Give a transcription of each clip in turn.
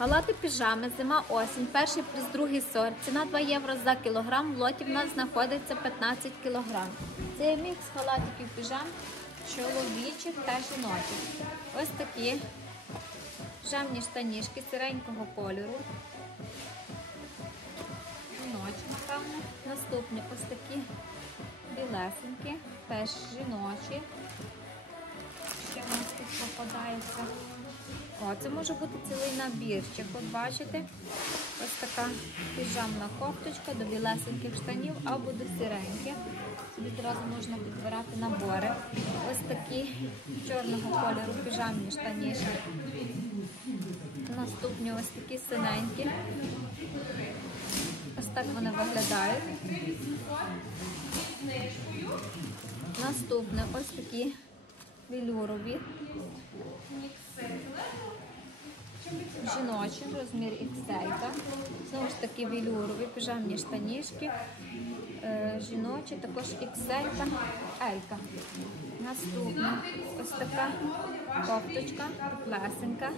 Халати піжами, зима осінь, перший плюс другий сорт. Ціна 2 євро за кілограм. В лоті в нас знаходиться 15 кілограм. Це мікс халатиків піжам, чоловічих та жіночих. Ось такі піжамні штанішки сиренького кольору. Жіночі, напевно. Наступні ось такі білесенькі, теж жіночі. Ще в нас тут попадається. О, це може бути цілий набірчик. От бачите, ось така піжамна кофточка до білесеньких штанів або до сіреньких. Собі одразу можна підбирати набори. Ось такі чорного кольору піжамні штанішки. Наступні ось такі синенькі. Ось так вони виглядають. Наступне ось такі велюрові. Жіночі, розмір XL. Знову ж таки велюрові, піжамні штанішки. Е, Жіночі, також XL L. Наступна ось така кофточка, плесенька.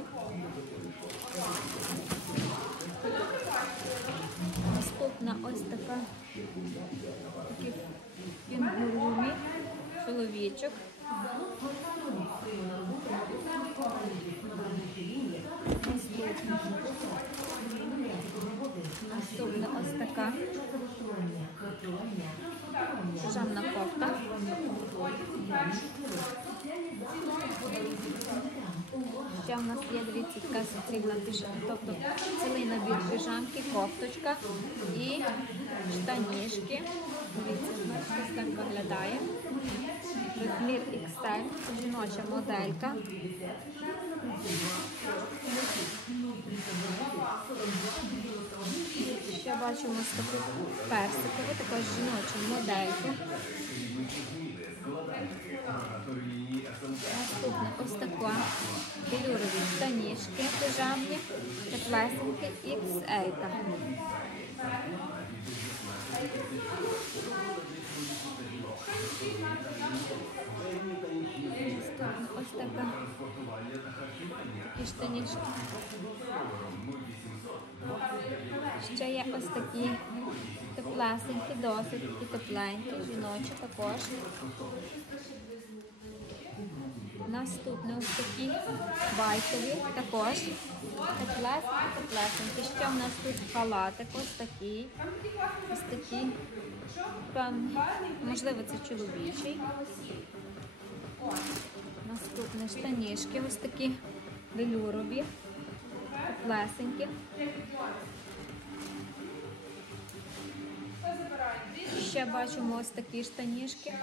Наступна ось така такий кінгурумі, чоловічок. Наступна. Наступна ось така пижамна кофта. Ще в нас є, дивіться, така суцільна піжамка, тобто цілий набір піжамки, кофточка і штанішки. Ось так виглядає. Розмір XL, жіноча моделька. Ще бачимо ось таку персикову, також жіночу модельку. Наступне ось така білюрові штанішки пижамні, теплесенькі XL. Ось така такі штанішки. Ще є ось такі теплесенькі, досить такі тепленькі, жіночі також. Наступне ось такі байкові, також теплесенькі, теплесенькі. Ще в нас тут халатик, ось такий, ось такий. Можливо, це чоловічий. Наступне штанішки, ось такі велюрові, теплесенькі. Ще бачимо ось такі штанішки.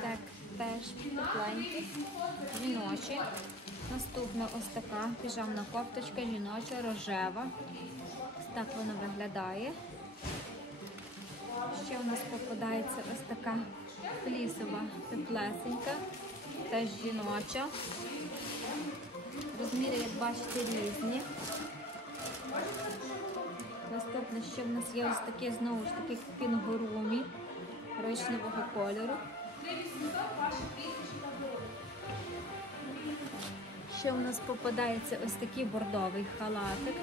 Так, теж тепленькі, жіночі. Наступна ось така піжамна кофточка, жіноча, рожева. Ось так вона виглядає. Ще у нас попадається ось така флісова теплесенька, теж жіноча. Розміри, як бачите, різні. Наступне, що в нас є ось такі, знову ж таки, кінгурумі коричневого кольору. Ще у нас попадається ось такий бордовий халатик.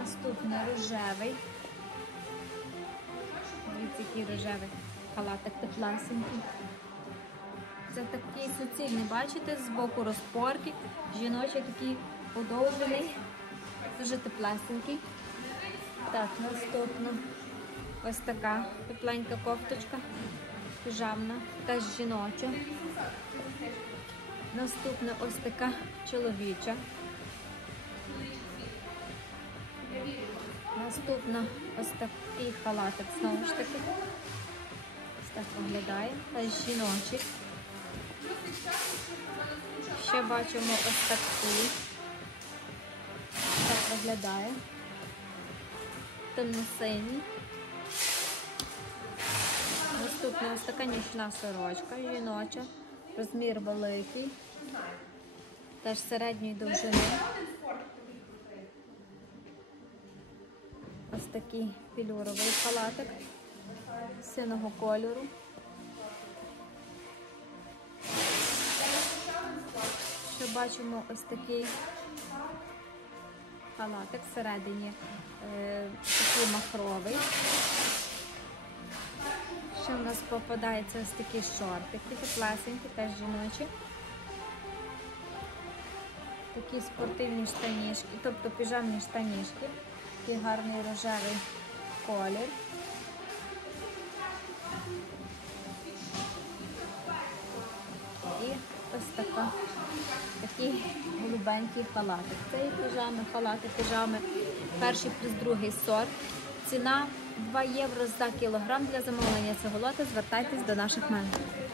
Наступний рожевий. Дивіться, який рожевий халатик теплесенький. Це такий суцільний, бачите, з боку розпорки. Жіночий такий подовжений, дуже теплесенький. Так, наступно ось така тепленька кофточка, піжамна, теж жіноча. Наступна ось така чоловіча. Наступна ось такий халатик, знову ж таки. Ось так виглядає. Теж жіночий. Ще бачимо ось такий. Так виглядає. Темно-синій. Наступна ось така нічна сорочка, жіноча. Розмір великий. Теж середньої довжини. Ось такий філюровий халатик синого кольору. бачимо ось такий халатик всередині е, такий махровий. Ще в нас попадаються ось такі шортики, теплесенькі, теж жіночі. Такі спортивні штанішки, тобто піжамні штанішки. Такий гарний рожевий колір. І ось така, такий голубенький халатик. Це і піжами, халати, піжами. Перший плюс другий сорт. Ціна 2 євро за кілограм для замовлення цього лота. Звертайтесь до наших менеджерів.